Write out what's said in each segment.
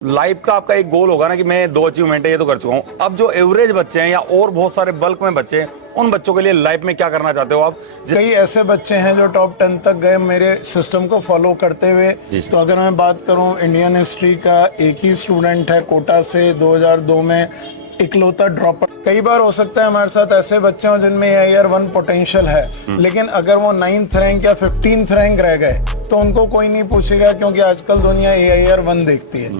Life का आपका एक गोल होगा ना कि मैं 2 अचीवमेंट है ये तो कर चुका हूँ। अब जो एवरेज बच्चे हैं या और बहुत सारे बल्क में बच्चे हैं, उन बच्चों के लिए लाइफ में क्या करना चाहते हो आप? कई ऐसे बच्चे हैं जो टॉप 10 तक गए मेरे सिस्टम को फॉलो करते हुए। तो अगर मैं बात करूं इंडियन हिस्ट्री का, एक ही स्टूडेंट है कोटा से 2002 में इकलौता ड्रॉपर। कई बार हो सकता है हमारे साथ ऐसे बच्चे हों जिनमें AIR 1 पोटेंशियल है, लेकिन अगर वो 9th रैंक या 15th रैंक रह गए तो उनको कोई नहीं पूछेगा, क्योंकि आजकल दुनिया AIR 1 देखती है।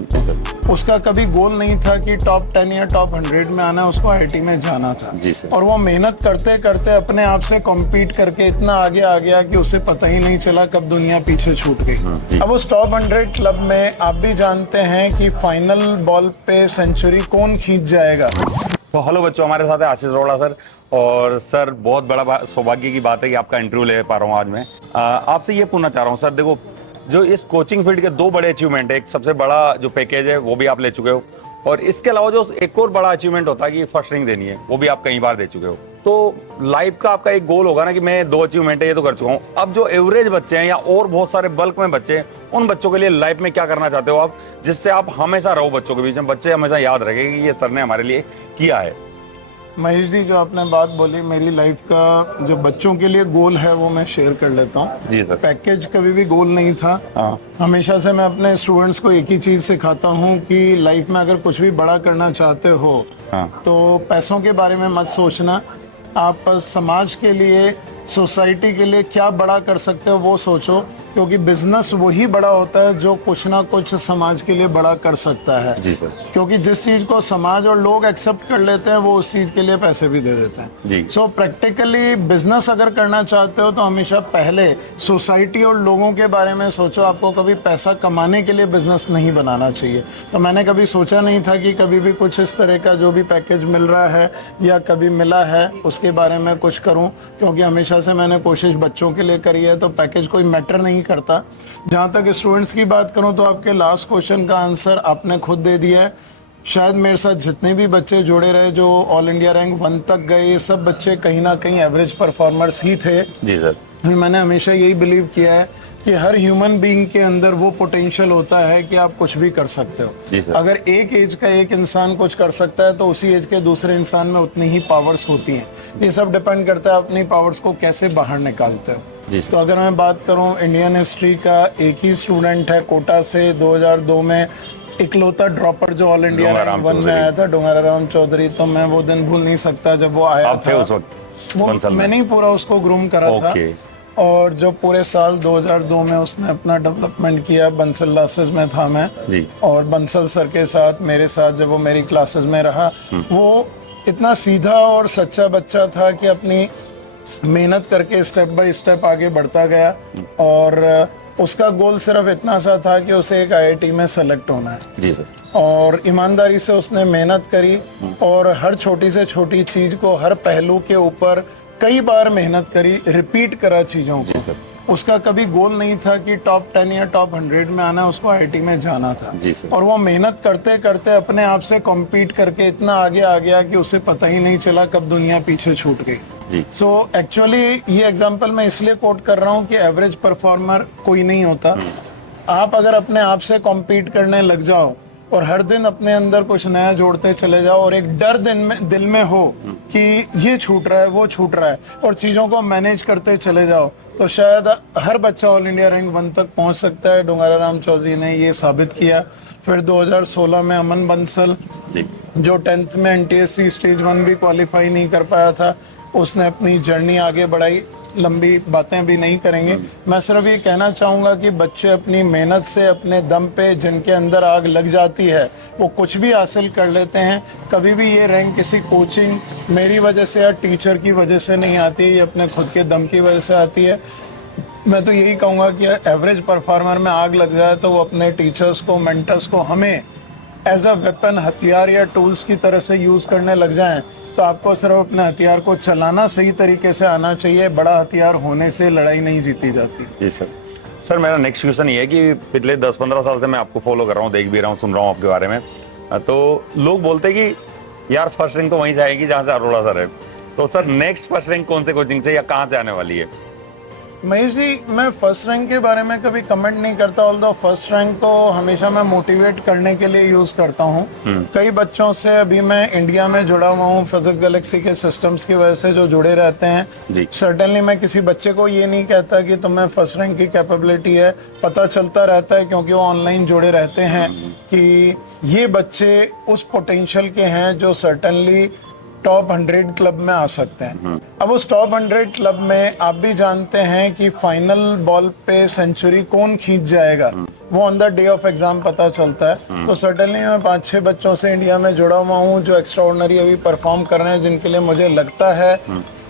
उसका कभी गोल नहीं था कि टॉप 10 या टॉप 100 में आना, उसको IIT में जाना था। और वो मेहनत करते करते अपने आप से कॉम्पीट करके इतना आगे आ गया कि उसे पता ही नहीं चला कब दुनिया पीछे छूट गई। अब उस टॉप 100 क्लब में आप भी जानते हैं कि फाइनल बॉल पे सेंचुरी कौन खींच जाएगा। तो हेलो बच्चों, हमारे साथ है आशीष अरोड़ा सर। और सर, बहुत बड़ा सौभाग्य की बात है कि आपका इंटरव्यू ले पा रहा हूँ आज मैं। आपसे ये पूछना चाह रहा हूँ सर, देखो जो इस कोचिंग फील्ड के 2 बड़े अचीवमेंट है, एक सबसे बड़ा जो पैकेज है वो भी आप ले चुके हो, और इसके अलावा जो एक और बड़ा अचीवमेंट होता है कि फर्स्ट रैंक देनी है, वो भी आप कई बार दे चुके हो। तो लाइफ का आपका एक गोल होगा ना कि मैं 2 अचीवमेंट है ये तो कर चुका हूँ। अब जो एवरेज बच्चे हैं या और बहुत सारे बल्क में बच्चे हैं, उन बच्चों के लिए लाइफ में क्या करना चाहते हो आप, जिससे आप हमेशा रहो बच्चों के बीच में, बच्चे हमेशा याद रखें कि ये सर ने हमारे लिए किया है। महेश जी, जो आपने बात बोली, मेरी लाइफ का जो बच्चों के लिए गोल है वो मैं शेयर कर लेता हूँ। जी सर। पैकेज कभी भी गोल नहीं था। हाँ। हमेशा से मैं अपने स्टूडेंट्स को एक ही चीज सिखाता हूँ कि लाइफ में अगर कुछ भी बड़ा करना चाहते हो, हाँ। तो पैसों के बारे में मत सोचना। आप समाज के लिए, सोसाइटी के लिए क्या बड़ा कर सकते हो वो सोचो, क्योंकि बिजनेस वही बड़ा होता है जो कुछ ना कुछ समाज के लिए बड़ा कर सकता है। जी सर। क्योंकि जिस चीज को समाज और लोग एक्सेप्ट कर लेते हैं वो उस चीज के लिए पैसे भी दे देते हैं। जी। सो प्रैक्टिकली बिजनेस अगर करना चाहते हो तो हमेशा पहले सोसाइटी और लोगों के बारे में सोचो। आपको कभी पैसा कमाने के लिए बिजनेस नहीं बनाना चाहिए। तो मैंने कभी सोचा नहीं था कि कभी भी कुछ इस तरह का जो भी पैकेज मिल रहा है या कभी मिला है उसके बारे में कुछ करूं, क्योंकि हमेशा से मैंने कोशिश बच्चों के लिए करी है। तो पैकेज कोई मैटर नहीं करता। जहाँ तक स्टूडेंट्स की बात करूं तो आपके लास्ट क्वेश्चन का आंसर आपने खुद दे दिया है। शायद मेरे साथ जितने भी बच्चे जुड़े रहे जो ऑल इंडिया रैंक 1 तक गए, ये सब बच्चे कहीं ना कहीं एवरेज परफॉर्मर्स ही थे। जी सर। मैंने हमेशा यही बिलीव किया है कि हर ह्यूमन बीइंग के अंदर वो पोटेंशियल होता है कि आप कुछ भी कर सकते हो। जी सर। अगर एक एज का एक इंसान कुछ कर सकता है तो उसी एज के दूसरे इंसान में उतनी ही पावर्स होती हैं। ये सब डिपेंड करता है अपनी पावर्स को कैसे बाहर निकालते हो। तो अगर मैं बात करूं इंडियन हिस्ट्री का, एक ही स्टूडेंट है कोटा से 2002 में इकलौता ड्रॉपर जो ऑल इंडिया रैंक 1 में आया था, डोंगराराम चौधरी। तो मैं वो दिन भूल नहीं सकता जब वो आया था। उस वक्त वो मैंने ही पूरा उसको ग्रूम करा था। और जो पूरे साल 2002 में उसने अपना डेवलपमेंट किया। बंसल क्लासेस में था मैं जी। और बंसल सर के साथ, मेरे साथ जब वो मेरी क्लासेस में रहा, वो इतना सीधा और सच्चा बच्चा था कि अपनी मेहनत करके स्टेप बाय स्टेप आगे बढ़ता गया। और उसका गोल सिर्फ इतना सा था कि उसे एक IIT में सेलेक्ट होना है। जी सर। और ईमानदारी से उसने मेहनत करी और हर छोटी से छोटी चीज को, हर पहलू के ऊपर कई बार मेहनत करी, रिपीट करा चीजों को। उसका कभी गोल नहीं था कि टॉप 10 या टॉप 100 में आना, उसको IIT में जाना था। और वो मेहनत करते करते अपने आप से कॉम्पीट करके इतना आगे आ गया कि उसे पता ही नहीं चला कब दुनिया पीछे छूट गई। सो एक्चुअली ये एग्जांपल मैं इसलिए कोट कर रहा हूँ कि एवरेज परफॉर्मर कोई नहीं होता। आप अगर अपने आप से कॉम्पीट करने लग जाओ और हर दिन अपने अंदर कुछ नया जोड़ते चले जाओ और एक डर दिल में हो कि ये छूट रहा है, वो छूट रहा है, और चीज़ों को मैनेज करते चले जाओ, तो शायद हर बच्चा ऑल इंडिया रैंक 1 तक पहुंच सकता है। डोंगराराम चौधरी ने ये साबित किया। फिर 2016 में अमन बंसल, जो 10th में NTSC स्टेज 1 भी क्वालिफाई नहीं कर पाया था, उसने अपनी जर्नी आगे बढ़ाई। लंबी बातें भी नहीं करेंगे। मैं सिर्फ ये कहना चाहूँगा कि बच्चे अपनी मेहनत से, अपने दम पे, जिनके अंदर आग लग जाती है, वो कुछ भी हासिल कर लेते हैं। कभी भी ये रैंक किसी कोचिंग, मेरी वजह से या टीचर की वजह से नहीं आती, ये अपने खुद के दम की वजह से आती है। मैं तो यही कहूँगा कि एवरेज परफॉर्मर में आग लग जाए तो वो अपने टीचर्स को, मेंटर्स को, हमें एज अ वेपन, हथियार या टूल्स की तरह से यूज़ करने लग जाएं, तो आपको सिर्फ अपने हथियार को चलाना सही तरीके से आना चाहिए। बड़ा हथियार होने से लड़ाई नहीं जीती जाती। जी सर। सर, मेरा नेक्स्ट क्वेश्चन ये है कि पिछले 10-15 साल से मैं आपको फॉलो कर रहा हूँ, देख भी रहा हूँ, सुन रहा हूँ आपके बारे में। तो लोग बोलते हैं कि यार फर्स्ट रैंक तो वहीं जाएगी जहाँ से अरोड़ा सर है। तो सर, नेक्स्ट फर्स्ट रैंक कौन से कोचिंग से या कहाँ से आने वाली है? महेश जी, मैं फर्स्ट रैंक के बारे में कभी कमेंट नहीं करता, ऑल्दो फर्स्ट रैंक को हमेशा मैं मोटिवेट करने के लिए यूज करता हूँ। कई बच्चों से अभी मैं इंडिया में जुड़ा हुआ हूँ, फिजिक्स गैलेक्सी के सिस्टम्स की वजह से जो जुड़े रहते हैं। सर्टेनली मैं किसी बच्चे को ये नहीं कहता कि तुम्हें फर्स्ट रैंक की कैपेबिलिटी है, पता चलता रहता है क्योंकि वो ऑनलाइन जुड़े रहते हैं कि ये बच्चे उस पोटेंशियल के हैं जो सर्टेनली टॉप 100 क्लब में आ सकते हैं। अब उस टॉप 100 क्लब में आप भी जानते हैं कि फाइनल बॉल पे सेंचुरी कौन खींच जाएगा वो on the day of exam पता चलता है। तो सर्टेनली मैं 5-6 बच्चों से इंडिया में जुड़ा हुआ हूँ जो एक्स्ट्राऑर्डिनरी अभी परफॉर्म कर रहे हैं, जिनके लिए मुझे लगता है,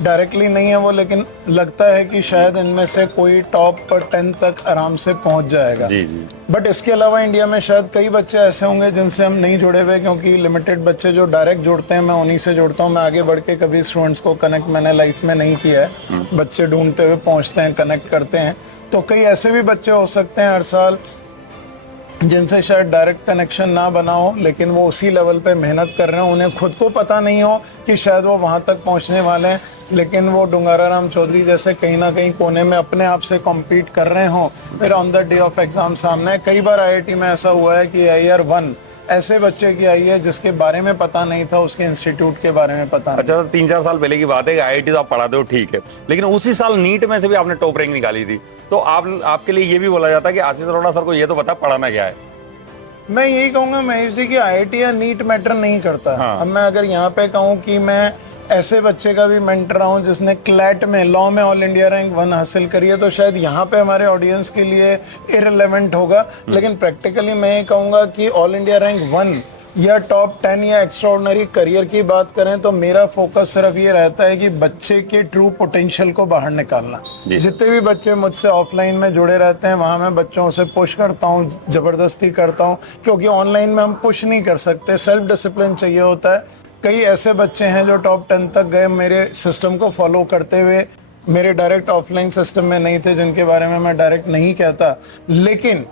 डायरेक्टली नहीं है वो, लेकिन लगता है कि शायद इनमें से कोई टॉप 10 तक आराम से पहुंच जाएगा। बट इसके अलावा इंडिया में शायद कई बच्चे ऐसे होंगे जिनसे हम नहीं जुड़े हुए, क्योंकि लिमिटेड बच्चे जो डायरेक्ट जुड़ते हैं मैं उन्हीं से जुड़ता हूँ। मैं आगे बढ़ के कभी स्टूडेंट्स को कनेक्ट मैंने लाइफ में नहीं किया है। बच्चे ढूंढते हुए पहुंचते हैं, कनेक्ट करते हैं। तो कई ऐसे भी बच्चे हो सकते हैं हर साल जिनसे शायद डायरेक्ट कनेक्शन ना बना हो, लेकिन वो उसी लेवल पे मेहनत कर रहे हो, उन्हें खुद को पता नहीं हो कि शायद वो वहाँ तक पहुँचने वाले हैं, लेकिन वो डुंगारा राम चौधरी जैसे कहीं ना कहीं कोने में अपने आप से कॉम्पीट कर रहे हों, फिर on the day of exam सामने। कई बार IIT में ऐसा हुआ है कि AIR 1 ऐसे बच्चे की आई है जिसके बारे में पता नहीं था, उसके इंस्टीट्यूट के बारे में पता नहीं। अच्छा, 3-4 साल पहले की बात है कि IIT तो आप पढ़ाते हो, ठीक है, लेकिन उसी साल नीट में से भी आपने टॉप रैंक निकाली थी। तो आपके लिए ये भी बोला जाता है कि आशीष अरोड़ा सर को ये तो पता पढ़ाना क्या है। मैं यही कहूंगा महेश जी कि IIT या नीट मैटर नहीं करता। अब मैं अगर यहाँ पे कहूँ कि मैं ऐसे बच्चे का भी मेंटर रहा हूँ जिसने क्लैट में, लॉ में ऑल इंडिया रैंक 1 हासिल करी है, तो शायद यहाँ पे हमारे ऑडियंस के लिए इररिलेवेंट होगा। लेकिन प्रैक्टिकली मैं ये कहूँगा कि ऑल इंडिया रैंक 1 या टॉप 10 या एक्स्ट्राऑर्डिनरी करियर की बात करें तो मेरा फोकस सिर्फ ये रहता है कि बच्चे के ट्रू पोटेंशियल को बाहर निकालना। जितने भी बच्चे मुझसे ऑफलाइन में जुड़े रहते हैं वहाँ मैं बच्चों से पुश करता हूँ, जबरदस्ती करता हूँ, क्योंकि ऑनलाइन में हम पुश नहीं कर सकते, सेल्फ डिसिप्लिन चाहिए होता है। कई ऐसे बच्चे हैं जो टॉप 10 तक गए मेरे सिस्टम को फॉलो करते हुए, मेरे डायरेक्ट ऑफलाइन सिस्टम में नहीं थे, जिनके बारे में मैं डायरेक्ट नहीं कहता, लेकिन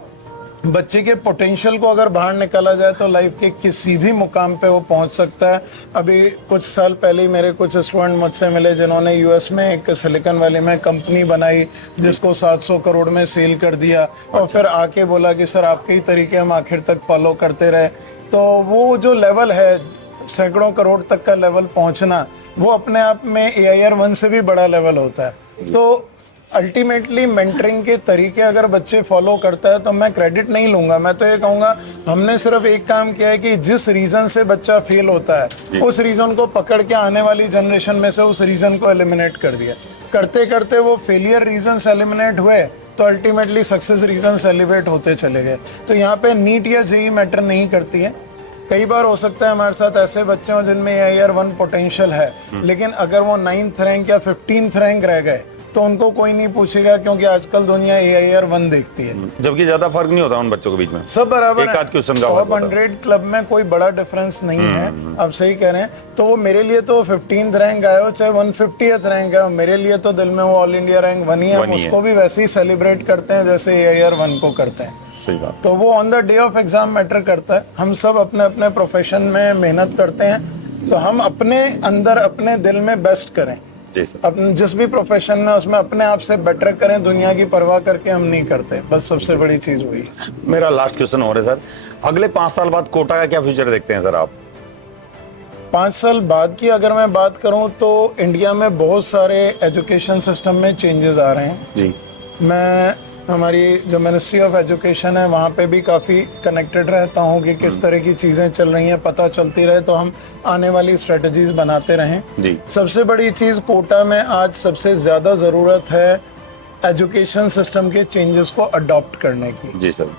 बच्चे के पोटेंशियल को अगर बाहर निकाला जाए तो लाइफ के किसी भी मुकाम पे वो पहुंच सकता है। अभी कुछ साल पहले ही मेरे कुछ स्टूडेंट मुझसे मिले जिन्होंने US में एक सिलिकॉन वैली में कंपनी बनाई जिसको 700 करोड़ में सेल कर दिया, और फिर आके बोला कि सर आपके ही तरीके हम आखिर तक फॉलो करते रहे। तो वो जो लेवल है, सैकड़ों करोड़ तक का लेवल पहुंचना, वो अपने आप में AIR 1 से भी बड़ा लेवल होता है। तो अल्टीमेटली मेंटरिंग के तरीके अगर बच्चे फॉलो करता है तो मैं क्रेडिट नहीं लूंगा। मैं तो ये कहूंगा हमने सिर्फ एक काम किया है कि जिस रीजन से बच्चा फेल होता है उस रीजन को पकड़ के आने वाली जनरेशन में से उस रीजन को एलिमिनेट कर दिया। करते करते वो फेलियर रीजन एलिमिनेट हुए तो अल्टीमेटली सक्सेस रीजन एलिवेट होते चले गए। तो यहाँ पे नीट या JEE मैटर नहीं करती है। कई बार हो सकता है हमारे साथ ऐसे बच्चे हों जिनमें AIR 1 पोटेंशियल है, लेकिन अगर वो 9th रैंक या 15th रैंक रह गए तो उनको कोई नहीं पूछेगा, क्योंकि आजकल दुनिया AIR 1 देखती है। जबकि ज्यादा फर्क नहीं होता उन बच्चों के बीच में, सब बराबर एक आध क्वेश्चन का टॉप 100 क्लब में कोई बड़ा डिफरेंस नहीं है। आप सही कह रहे हैं। तो वो मेरे लिए तो 15th रैंक आया हो चाहे 150th रैंक आया हो, मेरे लिए तो दिल में वो ऑल इंडिया रैंक 1 ही है। हम उसको भी वैसे ही सेलिब्रेट करते हैं जैसे AIR 1 को करते हैं। सही बात। तो वो on the day of exam matter करता है। हम सब अपने अपने प्रोफेशन में मेहनत करते हैं, तो हम अपने अंदर अपने दिल में बेस्ट करें। अपने जिस भी प्रोफेशन में उसमें अपने आप से बेटर करें, दुनिया की परवाह करके हम नहीं करते। बस सबसे बड़ी चीज वही। मेरा लास्ट क्वेश्चन और है सर, अगले 5 साल बाद कोटा का क्या फ्यूचर देखते हैं सर आप? 5 साल बाद की अगर मैं बात करूं तो इंडिया में बहुत सारे एजुकेशन सिस्टम में चेंजेस आ रहे हैं जी। मैं हमारी जो मिनिस्ट्री ऑफ एजुकेशन है वहाँ पे भी काफ़ी कनेक्टेड रहता हूँ कि किस तरह की चीज़ें चल रही हैं, पता चलती रहे तो हम आने वाली स्ट्रेटजीज बनाते रहें जी। सबसे बड़ी चीज़ कोटा में आज सबसे ज़्यादा ज़रूरत है एजुकेशन सिस्टम के चेंजेस को अडॉप्ट करने की। जी सर।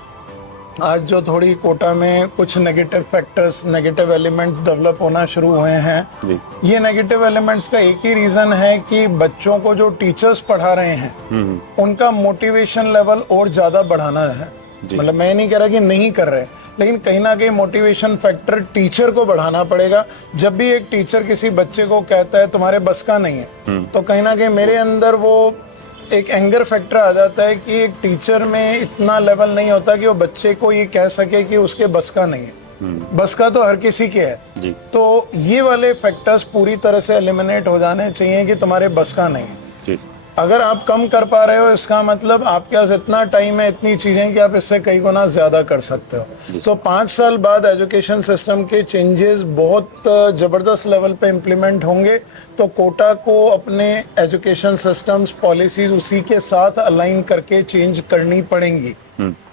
आज जो थोड़ी कोटा में कुछ negative factors, negative elements develop होना शुरू हुए हैं, ये नेगेटिव एलिमेंट्स का एक ही रीजन है कि बच्चों को जो टीचर्स पढ़ा रहे हैं उनका मोटिवेशन लेवल और ज्यादा बढ़ाना है। मतलब मैं नहीं कह रहा कि नहीं कर रहे, लेकिन कहीं ना कहीं मोटिवेशन फैक्टर टीचर को बढ़ाना पड़ेगा। जब भी एक टीचर किसी बच्चे को कहता है तुम्हारे बस का नहीं है, तो कहीं ना कहीं मेरे अंदर वो एक एंगर फैक्टर आ जाता है कि एक टीचर में इतना लेवल नहीं होता कि वो बच्चे को ये कह सके कि उसके बस का नहीं है। बस का तो हर किसी के है जी। तो ये वाले फैक्टर्स पूरी तरह से एलिमिनेट हो जाने चाहिए कि तुम्हारे बस का नहीं है। अगर आप कम कर पा रहे हो इसका मतलब आपके पास इतना टाइम है, इतनी चीजें कि आप इससे कई गुना ज्यादा कर सकते हो। सो 5 साल बाद एजुकेशन सिस्टम के चेंजेस बहुत जबरदस्त लेवल पे इम्प्लीमेंट होंगे, तो कोटा को अपने एजुकेशन सिस्टम्स पॉलिसीज उसी के साथ अलाइन करके चेंज करनी पड़ेंगी,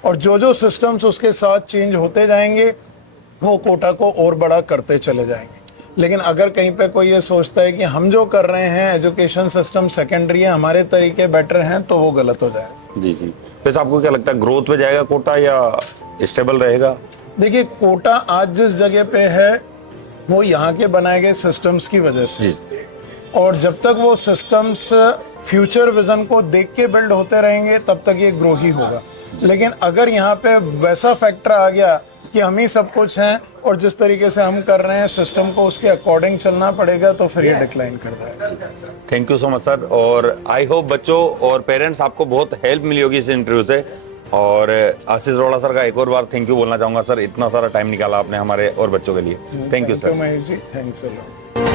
और जो जो सिस्टम्स उसके साथ चेंज होते जाएंगे वो कोटा को और बड़ा करते चले जाएंगे। लेकिन अगर कहीं पे कोई ये सोचता है कि हम जो कर रहे हैं एजुकेशन सिस्टम सेकेंडरी है, हमारे तरीके बेटर हैं, तो वो गलत हो जाएगा। जी जी। वैसे आपको क्या लगता है, ग्रोथ पे जाएगा कोटा या स्टेबल रहेगा? देखिए, कोटा आज जिस जगह पे है वो यहाँ के बनाए गए सिस्टम्स की वजह से, और जब तक वो सिस्टम्स फ्यूचर विजन को देख के बिल्ड होते रहेंगे तब तक ये ग्रो ही होगा। लेकिन अगर यहाँ पे वैसा फैक्टर आ गया कि हम ही सब कुछ हैं और जिस तरीके से हम कर रहे हैं सिस्टम को उसके अकॉर्डिंग चलना पड़ेगा, तो फिर ये डिक्लाइन कर जाएगा। Thank you so much sir, और आई होप बच्चों और पेरेंट्स आपको बहुत हेल्प मिली होगी इस इंटरव्यू से। और आशीष अरोड़ा सर का एक और बार थैंक यू बोलना चाहूंगा सर, इतना सारा टाइम निकाला आपने हमारे और बच्चों के लिए। Thank you sir. Mahesh ji, thanks a lot.